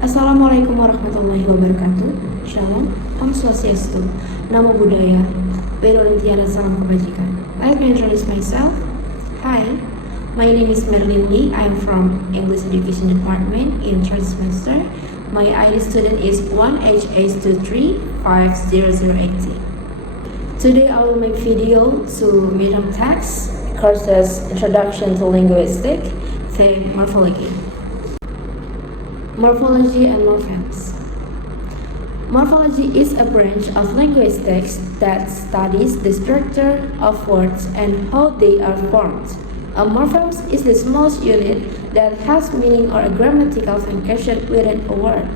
Assalamualaikum warahmatullahi wabarakatuh. Shalom, Om Swastiastu, Namo Buddhaya, Tiada Salam Kebajikan. Let me introduce myself. Hi, my name is Merlin Lee. I am from English Education Department in third semester. My ID student is 1HH23508080. Today I will make video to medium text courses Introduction to Linguistic, theme Morphology. Morphology and Morphemes. Morphology is a branch of linguistics that studies the structure of words and how they are formed. A morpheme is the smallest unit that has meaning or a grammatical function within a word.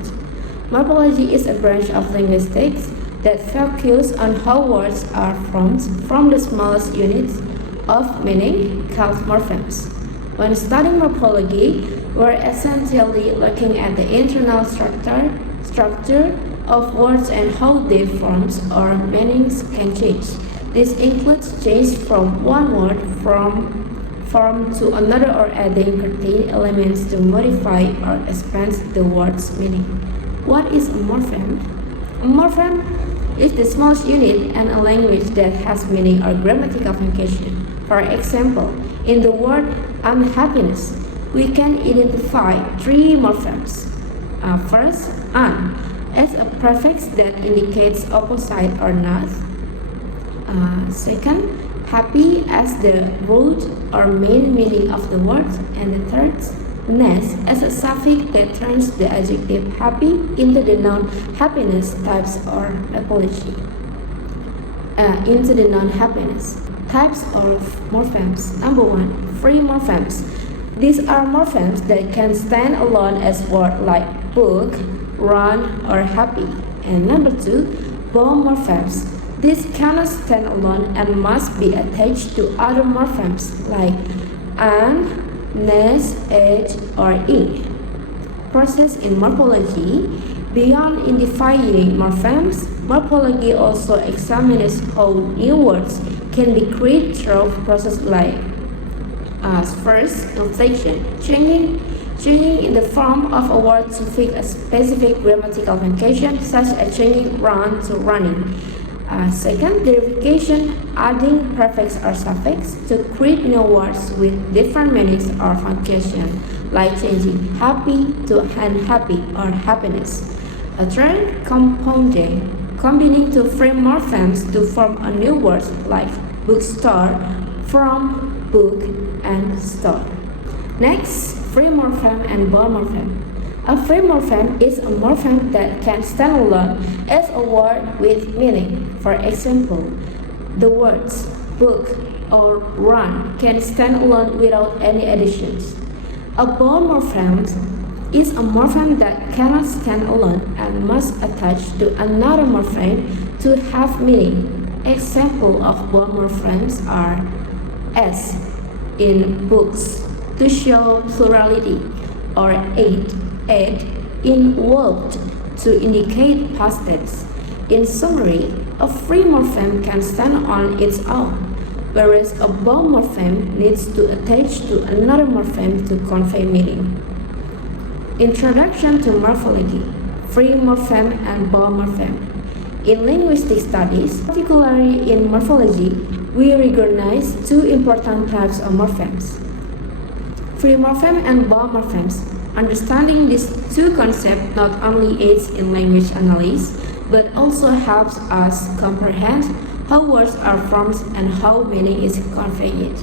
Morphology is a branch of linguistics that focuses on how words are formed from the smallest units of meaning called morphemes. When studying morphology, we're essentially looking at the internal structure of words and how their forms or meanings can change. This includes change from one word form to another or adding certain elements to modify or expand the word's meaning. What is a morpheme? A morpheme is the smallest unit in a language that has meaning or grammatical function. For example, in the word unhappiness, we can identify three morphemes. First, un, as a prefix that indicates opposite or not. Second, happy as the root or main meaning of the word. And the third, ness as a suffix that turns the adjective happy into the noun happiness types or apology. Into the noun happiness. Types of morphemes. Number 1, free morphemes. These are morphemes that can stand alone as words like book, run, or happy. And number 2, bound morphemes. These cannot stand alone and must be attached to other morphemes like an, ness, edge, or ing. Process in morphology. Beyond identifying morphemes, morphology also examines how new words can be created through process like first, inflection, changing in the form of a word to fit a specific grammatical function, such as changing run to running. Second, derivational, adding prefix or suffix to create new words with different meanings or function, like changing happy to unhappy or happiness. A third, compounding, combining two frame morphemes to form a new word like bookstore from book and store. Next, free morpheme and bound morpheme. A free morpheme is a morpheme that can stand alone as a word with meaning. For example, the words book or run can stand alone without any additions. A bound morpheme is a morpheme that cannot stand alone and must attach to another morpheme to have meaning. Examples of bound morphemes are s in books to show plurality, or ed in world to indicate past tense. In summary, a free morpheme can stand on its own, whereas a bound morpheme needs to attach to another morpheme to convey meaning. Introduction to Morphology, free morpheme and bound morpheme. In linguistic studies, particularly in morphology, we recognize two important types of morphemes: free morpheme and bound morphemes. Understanding these two concepts not only aids in language analysis, but also helps us comprehend how words are formed and how meaning is conveyed.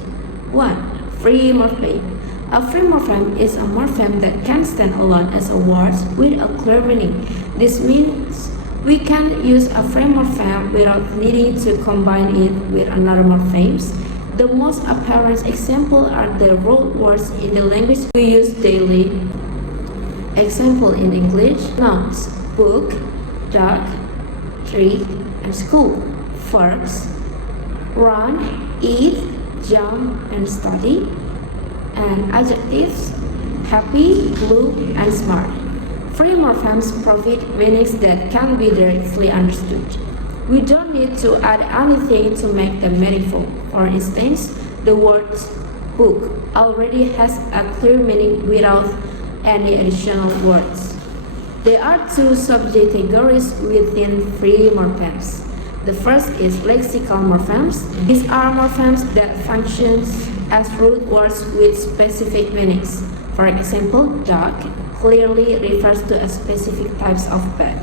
1. Free morpheme. A free morpheme is a morpheme that can stand alone as a word with a clear meaning. This means we can use a free morpheme without needing to combine it with another morphemes. The most apparent example are the root words in the language we use daily. Example in English: nouns, book, dog, tree, and school. Verbs: run, eat, jump, and study. And adjectives: happy, blue, and smart. Free morphemes provide meanings that can be directly understood. We don't need to add anything to make them meaningful. For instance, the word book already has a clear meaning without any additional words. There are two subcategories within free morphemes. The first is lexical morphemes. These are morphemes that function as root words with specific meanings. For example, dog clearly refers to a specific types of pet.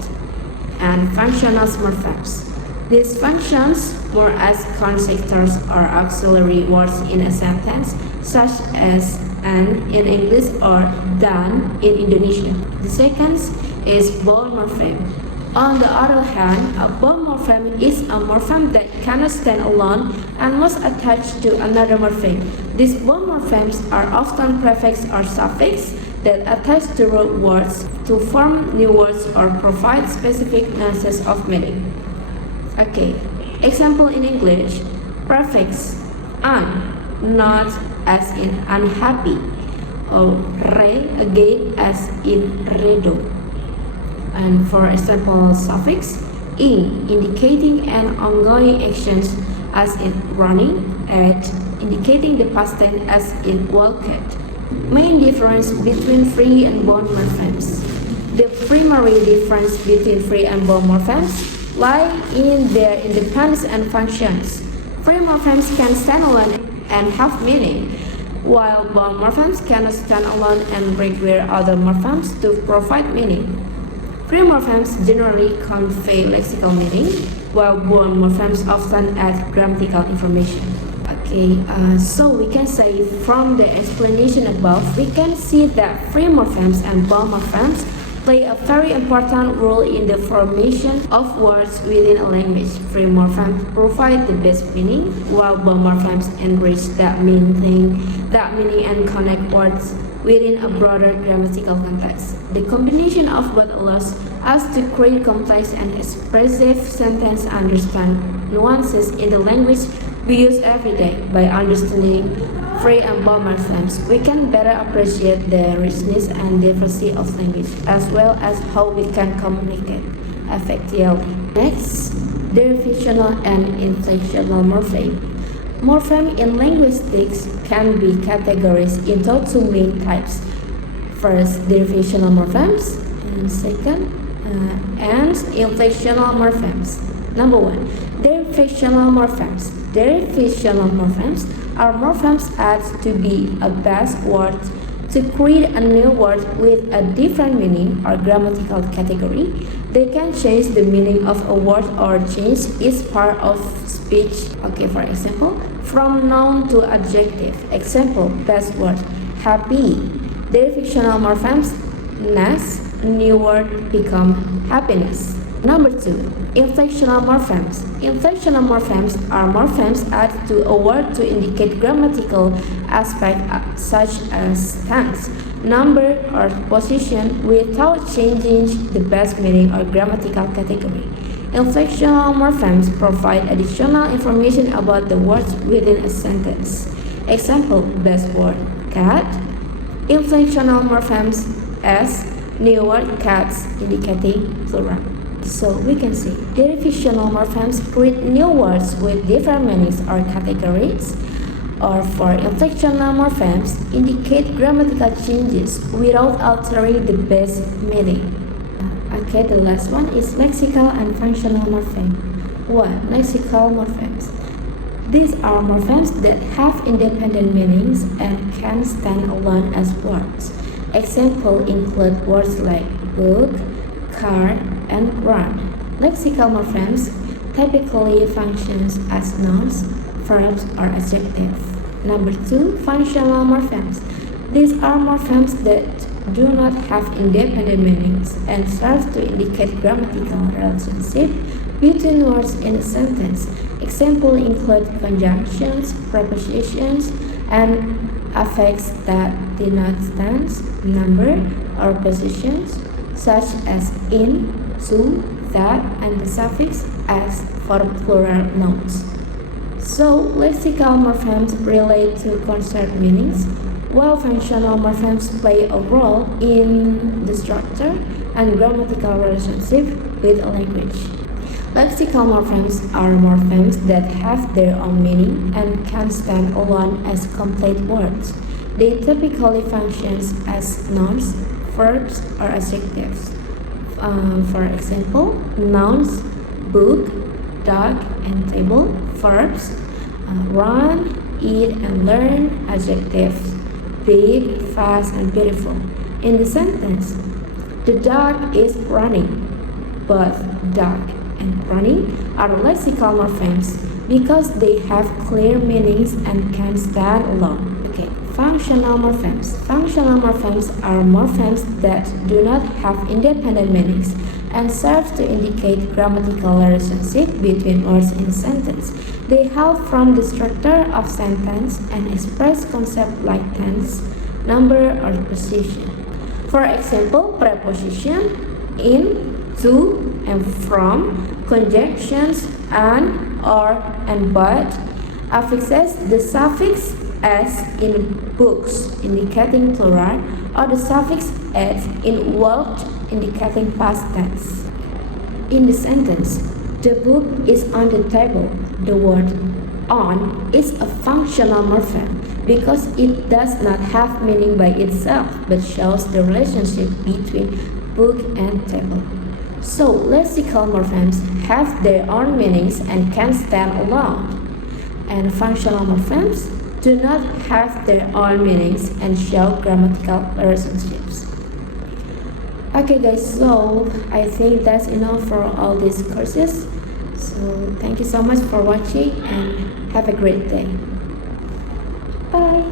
And functional morphemes. These functions more as constructors or auxiliary words in a sentence, such as an in English or dan in Indonesian. The second is bound morpheme. On the other hand, a bound morpheme is a morpheme that cannot stand alone and must attach to another morpheme. These bound morphemes are often prefix or suffix that attach to root words to form new words or provide specific nuances of meaning. Okay, example in English, prefix un, not as in unhappy, or re again as in redo. And for example, suffix in, indicating an ongoing action as in running, at, indicating the past tense as in walked. Main difference between free and bound morphemes. The primary difference between free and bound morphemes lie in their independence and functions. Free morphemes can stand alone and have meaning, while bound morphemes cannot stand alone and require other morphemes to provide meaning. Free morphemes generally convey lexical meaning, while bound morphemes often add grammatical information. Okay, so we can say from the explanation above, we can see that free morphemes and bound morphemes play a very important role in the formation of words within a language. Free morphemes provide the best meaning, while bound morphemes enrich that meaning and connect words within a broader grammatical context. The combination of both allows us to create complex and expressive sentences and understand nuances in the language we use every day. By understanding free and bound morphemes, we can better appreciate the richness and diversity of language, as well as how we can communicate effectively. Next, derivational and inflectional morpheme. Morpheme in linguistics can be categorized into two main types. First, derivational morphemes, and second, and inflectional morphemes. Number one, derivational morphemes. Derivational morphemes are morphemes added to be a base word to create a new word with a different meaning or grammatical category. They can change the meaning of a word or change its part of speech. Okay, for example, from noun to adjective. Example, best word, happy. Derivational morphemes, ness, new word become happiness. Number two, inflectional morphemes. Inflectional morphemes are morphemes added to a word to indicate grammatical aspect such as tense, number, or position without changing the base meaning or grammatical category. Inflectional morphemes provide additional information about the words within a sentence. Example, best word, cat. Inflectional morphemes as new word, cats, indicating plural. So we can see derivational morphemes create new words with different meanings or categories, or for inflectional morphemes indicate grammatical changes without altering the base meaning. Okay, the last one is lexical and functional morpheme. 1. Lexical morphemes. These are morphemes that have independent meanings and can stand alone as words. Examples include words like book, car, and run. Lexical morphemes typically functions as nouns, verbs, or adjectives. Number 2, functional morphemes. These are morphemes that do not have independent meanings and serve to indicate grammatical relationship between words in a sentence. Examples include conjunctions, prepositions, and affixes that denote tense, number, or positions, such as in, to, that, and the suffix as for plural nouns. So, lexical morphemes relate to concrete meanings, while functional morphemes play a role in the structure and grammatical relationship with a language. Lexical morphemes are morphemes that have their own meaning and can stand alone as complete words. They typically function as nouns, verbs, or adjectives. For example, nouns, book, dog, and table. Verbs, run, eat, and learn. Adjectives, big, fast, and beautiful. In the sentence, the dog is running. Both dog and running are lexical morphemes because they have clear meanings and can stand alone. Okay, functional morphemes. Functional morphemes are morphemes that do not have independent meanings and serve to indicate grammatical relationship between words in sentence. They help from the structure of sentence and express concepts like tense, number, or position. For example, preposition in, to, and from, conjunctions and, or, and but, affixes the suffix s in books indicating plural, or the suffix s in walked indicating past tense. In the sentence, the book is on the table. The word on is a functional morpheme because it does not have meaning by itself but shows the relationship between book and table. So, lexical morphemes have their own meanings and can stand alone, and functional morphemes do not have their own meanings and show grammatical relationships. Okay guys, so I think that's enough for all these courses. So thank you so much for watching and have a great day. Bye.